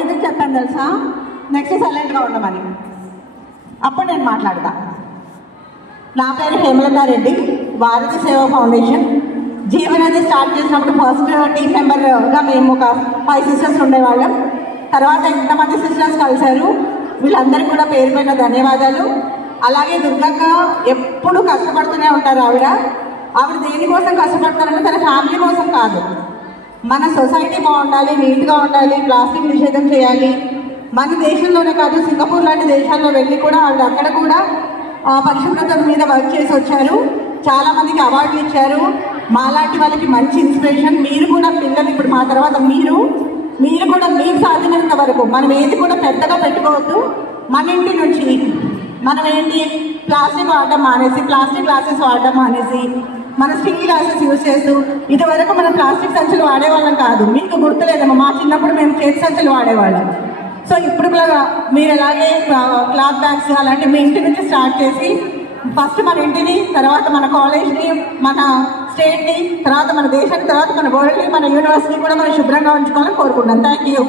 ఎందుకు చెప్పాను తెలుసా? నెక్స్ట్ సైలెంట్గా ఉండమని. అప్పుడు నేను మాట్లాడతా. నా పేరు హేమలతారెడ్డి, భారతీయ సేవా ఫౌండేషన్. జీవనది స్టార్ట్ చేసినప్పుడు ఫస్ట్ టీమ్ మెంబర్గా మేము ఒక 5 సిస్టర్స్ ఉండేవాళ్ళం. తర్వాత ఎంతమంది సిస్టర్స్ కలిశారు, వీళ్ళందరికీ కూడా పేరు పైన ధన్యవాదాలు. అలాగే దుర్గక్క ఎప్పుడు కష్టపడుతూనే ఉంటారు. ఆవిడ దేనికోసం కష్టపడతారంటే తన ఫ్యామిలీ కోసం కాదు, మన సొసైటీ బాగుండాలి, నీట్గా ఉండాలి, ప్లాస్టిక్ నిషేధం చేయాలి. మన దేశంలోనే కాదు, సింగపూర్ లాంటి దేశాల్లో వెళ్ళి కూడా ఆవిడ అక్కడ కూడా పరిశుభ్రత మీద వర్క్ చేసి వచ్చారు. చాలామందికి అవార్డులు ఇచ్చారు. మాలాంటి వాళ్ళకి మంచి ఇన్స్పిరేషన్. మీరు కూడా పిల్లలు, ఇప్పుడు మా తర్వాత మీరు కూడా మీకు సాధించినంత వరకు మనం ఏది కూడా పెద్దగా పెట్టుకోవద్దు. మన ఇంటి నుంచి మనం ఏంటి, ప్లాస్టిక్ వాడడం మానేసి, ప్లాస్టిక్ గ్లాసెస్ వాడడం మానేసి, మన స్టీల్ గ్లాసెస్ యూజ్ చేస్తూ, ఇదివరకు మనం ప్లాస్టిక్ సంచులు వాడేవాళ్ళం కాదు. మీకు గుర్తులేదేమో, మా చిన్నప్పుడు మేము చేతి సంచులు వాడేవాళ్ళం. సో ఇప్పుడు కూడా మీరు ఎలాగే క్లాత్ బ్యాగ్స్ అలాంటి మీ ఇంటి నుంచి స్టార్ట్ చేసి ఫస్ట్ మన ఇంటిని, తర్వాత మన కాలేజ్ని, మన స్టేట్ని, తర్వాత మన దేశాన్ని, తర్వాత మన వరల్డ్ని, మన యూనివర్సిటీ కూడా మనం శుభ్రంగా ఉంచుకోవాలని కోరుకుంటాం. Thank you.